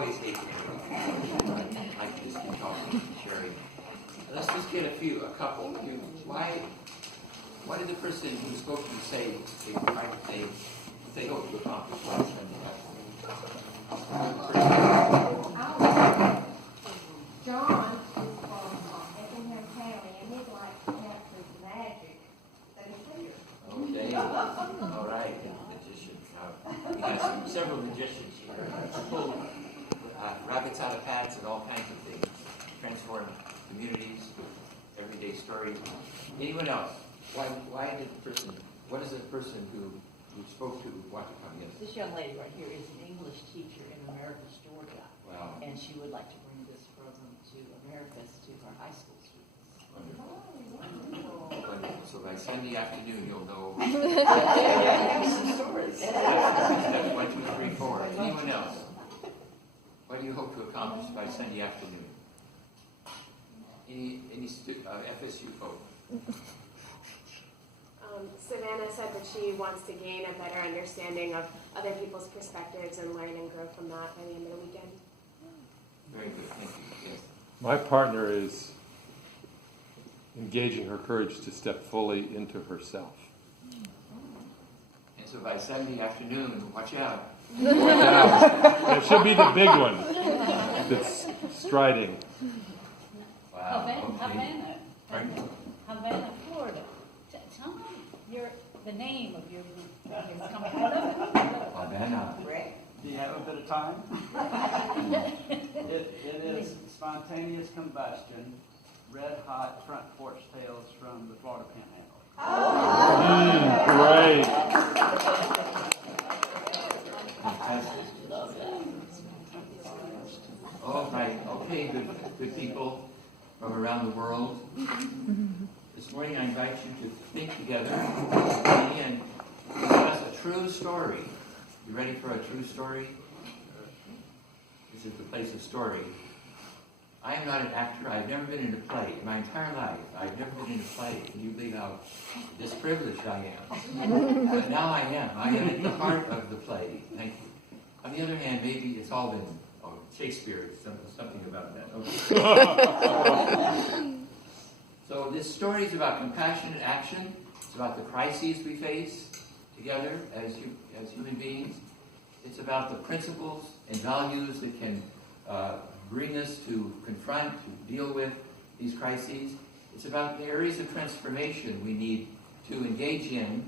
always hate to interrupt. I like to just keep talking, sharing. Let's just get a couple. Why did the person who spoke to you say they hope to accomplish what I John is from Effingham County, and he'd like to capture the magic that is here. Okay. All right. Magician. We have several magicians here. Pull rabbits out of hats and all kinds of things. Transform communities with everyday stories. Anyone else? Why did the person? What is the person who spoke to want to come in? This young lady right here is an English teacher in Americus, Georgia. Wow. And she would like to bring this program to Americus to her high school students. Wonderful. So by Sunday afternoon, you'll know. Some stories. That's 1, 2, 3, 4. Anyone else? What do you hope to accomplish by Sunday afternoon? Any FSU folk? Savannah said that she wants to gain a better understanding of other people's perspectives and learn and grow from that by the end of the weekend. Very good, thank you. Yes. My partner is engaging her courage to step fully into herself. And so by Sunday afternoon, watch out. Watch out. It should be the big one that's striding. Wow. Havana, Pardon? Havana, Florida. Tell me the name of your group is coming out of it. Havana. Do you have a bit of time? It is spontaneous combustion, red hot front porch tales from the Florida Panhandle. Great. Fantastic. All right. Okay, good people from around the world. This morning I invite you to think together and discuss a true story. You ready for a true story? This is the place of story. I am not an actor. I've never been in a play. My entire life, I've never been in a play. Can you believe how disprivileged I am? But now I am. I am at the heart of the play. Thank you. On the other hand, maybe it's all been Shakespeare, something about that. Okay. So this story is about compassionate action. It's about the crises we face together as human beings. It's about the principles and values that can bring us to confront, to deal with these crises. It's about the areas of transformation we need to engage in.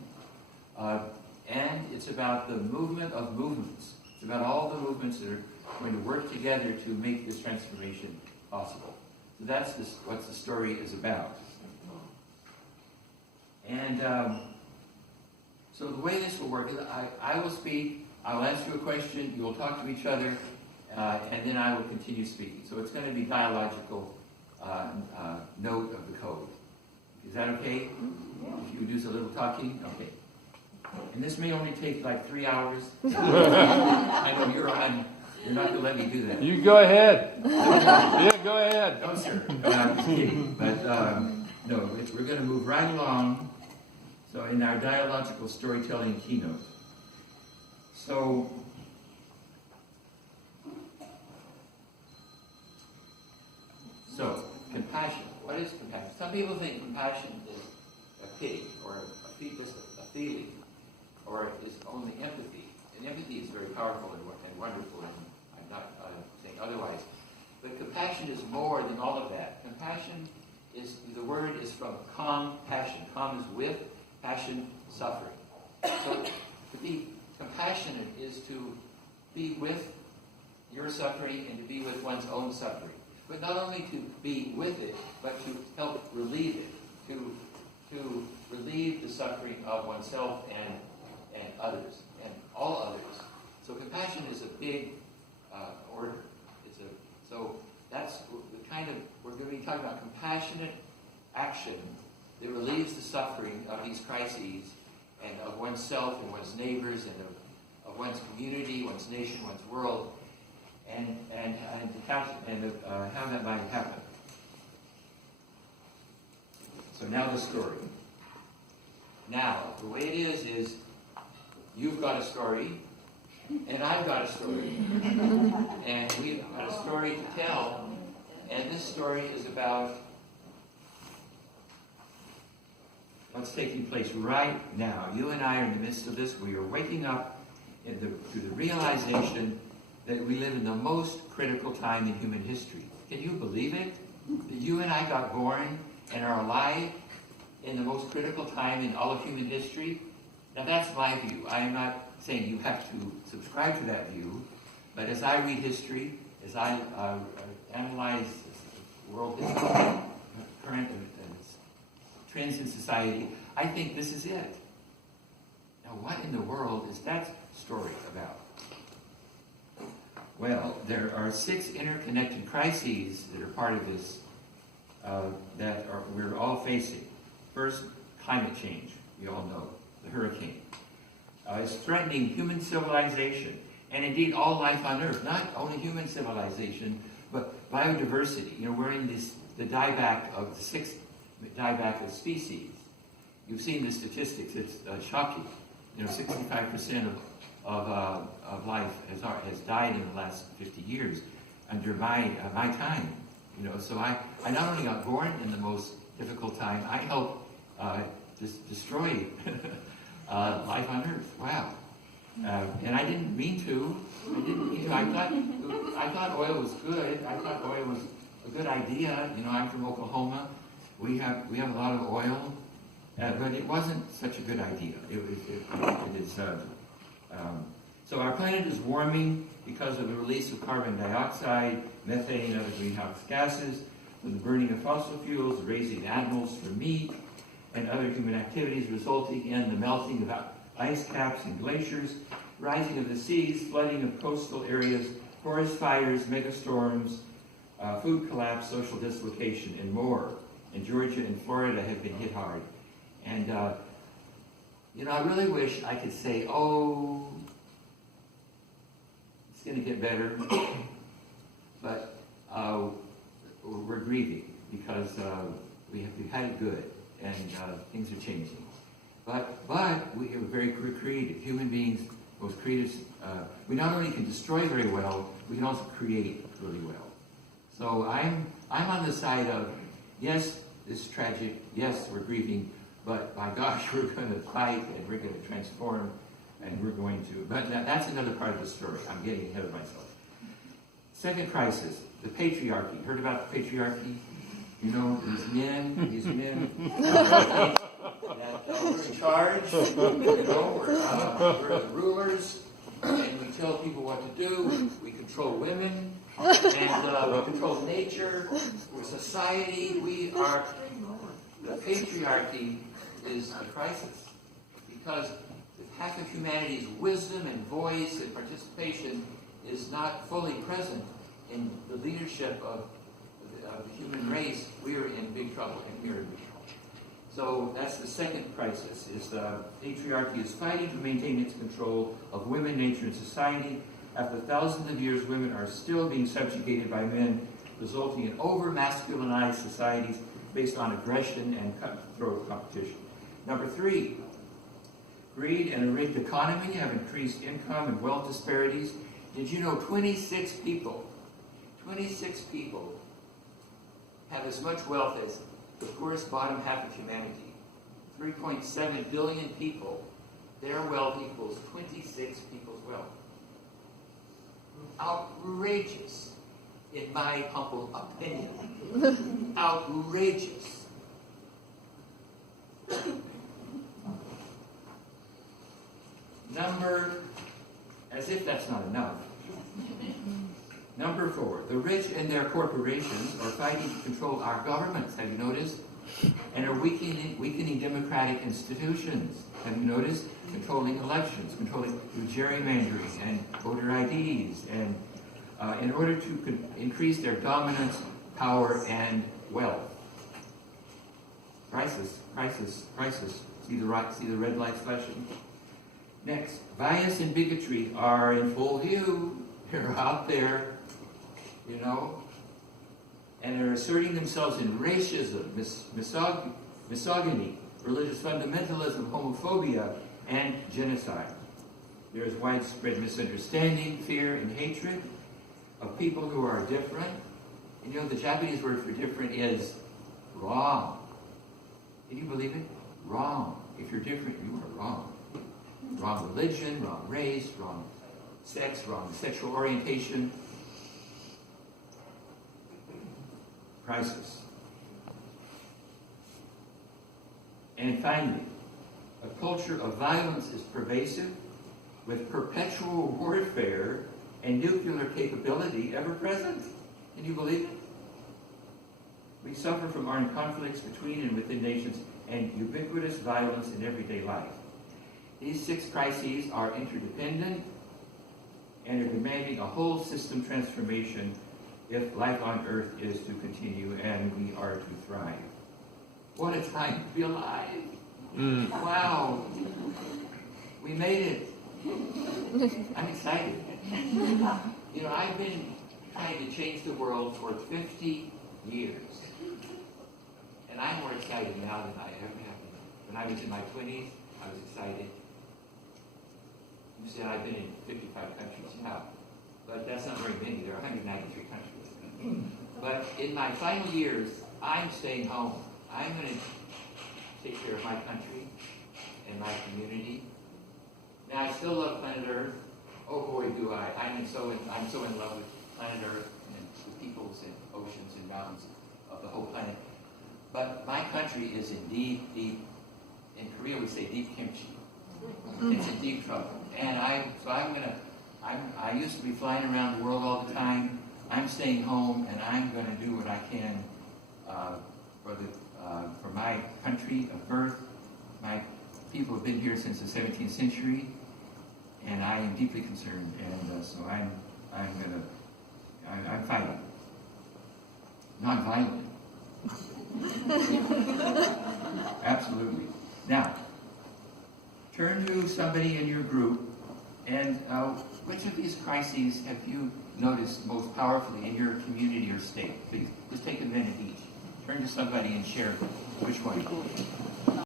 And it's about the movement of movements. It's about all the movements that are going to work together to make this transformation possible. So that's what the story is about. And so the way this will work is I will speak, I will answer a question, you will talk to each other, and then I will continue speaking. So it's going to be dialogical note of the code. Is that okay? If you do a little talking? Okay. And this may only take like 3 hours. I know you're not going to let me do that. You go ahead. Yeah, go ahead. No, sir. No, I'm just kidding. But no, we're going to move right along. So in our dialogical storytelling keynote. So compassion. What is compassion? Some people think compassion is a pity or just a feeling, or is only empathy. And empathy is very powerful and wonderful, and I'm not saying otherwise. But compassion is more than all of that. Compassion is, the word is from compassion. Com is with, passion, suffering. So to be compassionate is to be with your suffering and to be with one's own suffering. But not only to be with it, but to help relieve it, to relieve the suffering of oneself and others, and all others. So compassion is a big order. So that's the kind of, we're going to be talking about compassionate action that relieves the suffering of these crises and of oneself and one's neighbors and of one's community, one's nation, one's world, and how that might happen. So now the story. Now, the way it is you've got a story, and I've got a story. And we we've got a story to tell, and this story is about what's taking place right now. You and I are in the midst of this. We are waking up to the realization that we live in the most critical time in human history. Can you believe it? That you and I got born and are alive in the most critical time in all of human history? Now that's my view. I am not saying you have to subscribe to that view, but as I read history, as I analyze world history, current trends in society, I think this is it. Now what in the world is that story about? Well, there are 6 interconnected crises that are part of this we're all facing. First, climate change. We all know the hurricane is threatening human civilization and indeed all life on Earth. Not only human civilization, but biodiversity. You know, we're in the dieback of the 6th dieback of species. You've seen the statistics. It's shocking. You know, 65% of life has died in the last 50 years under my time. You know, so I not only got born in the most difficult time, I helped destroy life on Earth. Wow. And I didn't mean to. I thought oil was good. I thought oil was a good idea. You know, I'm from Oklahoma. We have a lot of oil, but it wasn't such a good idea. It is. So our planet is warming because of the release of carbon dioxide, methane, and other greenhouse gases, from the burning of fossil fuels, raising animals for meat, and other human activities resulting in the melting of ice caps and glaciers, rising of the seas, flooding of coastal areas, forest fires, megastorms, food collapse, social dislocation, and more. And Georgia and Florida have been hit hard. And, you know, I really wish I could say, oh, it's going to get better. But we're grieving because we've had it good and things are changing. But we are very creative. Human beings, most creative. We not only can destroy very well, we can also create really well. So I'm on the side of, yes, it's tragic. Yes, we're grieving. But by gosh, we're going to fight and we're going to transform and we're going to. But that's another part of the story. I'm getting ahead of myself. Second crisis, the patriarchy. Heard about the patriarchy? You know, these men that we're in charge. You know, we're the rulers, and we tell people what to do. We control women, and we control nature. We're society. The patriarchy is a crisis because half of humanity's wisdom and voice and participation is not fully present in the leadership of the human race. We are in big trouble, and we are in big trouble. So that's the second crisis, is the patriarchy is fighting to maintain its control of women, nature, and society. After thousands of years, women are still being subjugated by men, resulting in over-masculinized societies based on aggression and cutthroat competition. Number 3, greed and a rigged economy have increased income and wealth disparities. Did you know 26 people have as much wealth as the poorest bottom half of humanity? 3.7 billion people, their wealth equals 26 people's wealth. Outrageous, in my humble opinion. Outrageous. As if that's not enough. Number 4, the rich and their corporations are fighting to control our governments, have you noticed? And are weakening democratic institutions, have you noticed? Controlling elections, controlling gerrymandering and voter IDs, and in order to increase their dominance, power, and wealth. Crisis. See the red lights flashing? Next, bias and bigotry are in full view. They're out there, you know, and they're asserting themselves in racism, misogyny, religious fundamentalism, homophobia, and genocide. There is widespread misunderstanding, fear, and hatred. of people who are different. And you know, the Japanese word for different is wrong. Can you believe it? Wrong. If you're different, you are wrong. Wrong religion, wrong race, wrong sex, wrong sexual orientation. Crisis. And finally, a culture of violence is pervasive, with perpetual warfare and nuclear capability ever present. Can you believe it? We suffer from armed conflicts between and within nations and ubiquitous violence in everyday life. These 6 crises are interdependent and are demanding a whole system transformation if life on Earth is to continue and we are to thrive. What a time to be alive! Wow! We made it! I'm excited. You know, I've been trying to change the world for 50 years. And I'm more excited now than I ever have been. When I was in my 20s, I was excited. You said I've been in 55 countries now. But that's not very many. There are 193 countries. But in my final years, I'm staying home. I'm going to take care of my country and my community. Now, I still love planet Earth. Oh boy, do I. I'm so in love with planet Earth and the peoples and oceans and mountains of the whole planet. But my country is in deep, in Korea we say deep kimchi. It's in deep trouble. And I used to be flying around the world all the time. I'm staying home and I'm going to do what I can for my country of birth. My people have been here since the 17th century, and I am deeply concerned. And so I'm fighting, non-violently. Absolutely. Now, turn to somebody in your group, and which of these crises have you noticed most powerfully in your community or state? Please, just take a minute each. Turn to somebody and share which one.